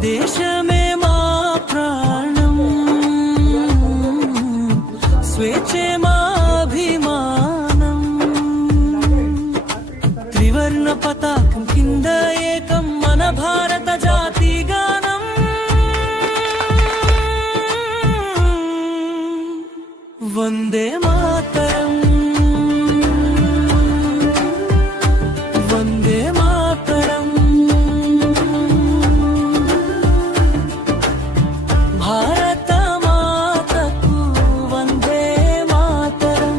దేశమే మా ప్రాణం, స్వేచ్ఛే మా అభిమానం. త్రివర్ణ పతాకం కింద ఏకం మన భారత జాతి గానం. వందే మాతరం, వందే మాతరం. భారత మాతకు వందే మాతరం.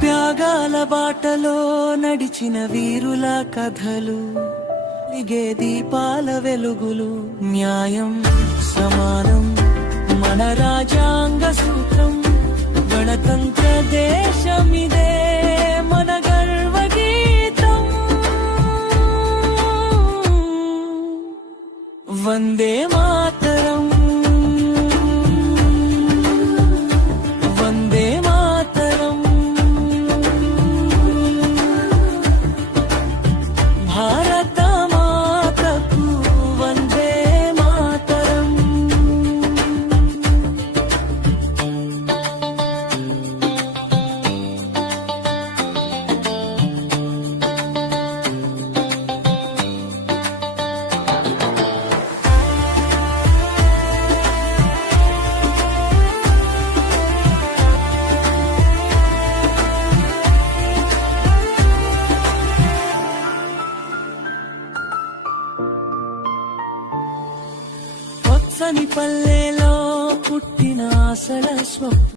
త్యాగాల బాటలో నడిచిన వీరుల కథలు, వెలిగే దీపాల వెలుగులు. న్యాయం సమానం మన రాజ్యాంగ సూత్రం. గణతంత్ర దేశమిదే మన గర్వ గీతం. వందే మాతరం, వందే మాతరం. భారత మాతకు వందే మాతరం. పచ్చని పల్లెలో పుట్టిన ఆశల స్వప్నం.